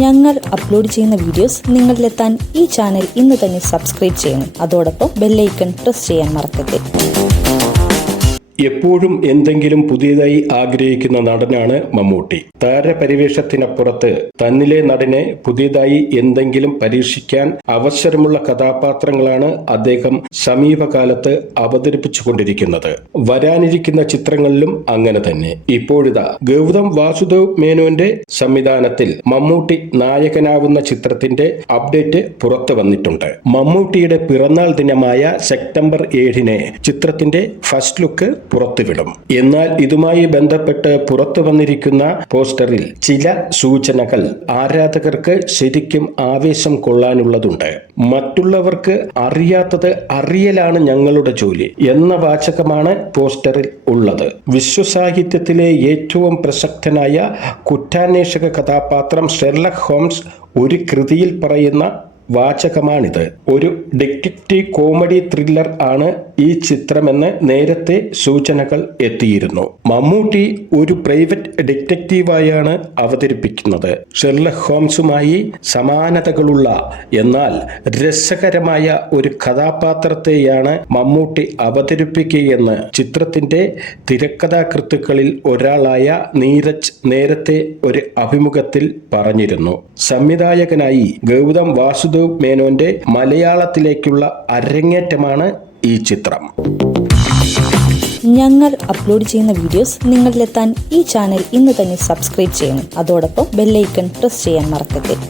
ഞങ്ങൾ അപ്ലോഡ് ചെയ്യുന്ന വീഡിയോസ് നിങ്ങളിലെത്താൻ ഈ ചാനൽ ഇന്ന് തന്നെ സബ്സ്ക്രൈബ് ചെയ്യണം. അതോടൊപ്പം ബെല്ലൈക്കൺ പ്രസ് ചെയ്യാൻ മറക്കരുത്. എപ്പോഴും എന്തെങ്കിലും പുതിയതായി ആഗ്രഹിക്കുന്ന നടനാണ് മമ്മൂട്ടി. താരപരിവേഷത്തിനപ്പുറത്ത് തന്നിലെ നടനെ പുതിയതായി എന്തെങ്കിലും പരീക്ഷിക്കാൻ അവസരമുള്ള കഥാപാത്രങ്ങളാണ് അദ്ദേഹം സമീപകാലത്ത് അവതരിപ്പിച്ചുകൊണ്ടിരിക്കുന്നത്. വരാനിരിക്കുന്ന ചിത്രങ്ങളിലും അങ്ങനെ തന്നെ. ഇപ്പോഴിതാ ഗൗതം വാസുദേവ് മേനോന്റെ സംവിധാനത്തിൽ മമ്മൂട്ടി നായകനാവുന്ന ചിത്രത്തിന്റെ അപ്ഡേറ്റ് പുറത്തു വന്നിട്ടുണ്ട്. മമ്മൂട്ടിയുടെ പിറന്നാൾ ദിനമായ സെപ്റ്റംബർ 7 ചിത്രത്തിന്റെ ഫസ്റ്റ് ലുക്ക് പുറത്തുവിടും. എന്നാൽ ഇതുമായി ബന്ധപ്പെട്ട് പുറത്തു വന്നിരിക്കുന്ന പോസ്റ്ററിൽ ചില സൂചനകൾ ആരാധകർക്ക് ശരിക്കും ആവേശം കൊള്ളാനുള്ളതുണ്ട്. മറ്റുള്ളവർക്ക് അറിയാത്തത് അറിയലാണ് ഞങ്ങളുടെ ജോലി എന്ന വാചകമാണ് പോസ്റ്ററിൽ ഉള്ളത്. വിശ്വസാഹിത്യത്തിലെ ഏറ്റവും പ്രസക്തനായ കുറ്റാന്വേഷക കഥാപാത്രം ഷെർലക് ഹോംസ് ഒരു കൃതിയിൽ പറയുന്ന വാചകമാണിത്. ഒരു ഡിറ്റക്റ്റീവ് കോമഡി ത്രില്ലർ ആണ് ഈ ചിത്രമെന്ന് നേരത്തെ സൂചനകൾ എത്തിയിരുന്നു. മമ്മൂട്ടി ഒരു പ്രൈവറ്റ് ഡിറ്റക്റ്റീവായാണ് അവതരിപ്പിക്കുന്നത്. ഷെർലക് ഹോംസുമായി സമാനതകളുള്ള എന്നാൽ രസകരമായ ഒരു കഥാപാത്രത്തെയാണ് മമ്മൂട്ടി അവതരിപ്പിക്കുകയെന്ന് ചിത്രത്തിന്റെ തിരക്കഥാകൃത്തുക്കളിൽ ഒരാളായ നീരജ് നേരത്തെ ഒരു അഭിമുഖത്തിൽ പറഞ്ഞിരുന്നു. സംവിധായകനായി ഗൗതം വാസുദേവ് മേനോന്റെ മലയാളത്തിലേക്കുള്ള അരങ്ങേറ്റമാണ് ഈ ചിത്രം. ഞങ്ങൾ അപ്ലോഡ് ചെയ്യുന്ന വീഡിയോസ് നിങ്ങളിലെത്താൻ ഈ ചാനൽ ഇന്ന് തന്നെ സബ്സ്ക്രൈബ് ചെയ്യണം. അതോടൊപ്പം ബെല്ലൈക്കൺ പ്രസ് ചെയ്യാൻ മറക്കരുത്.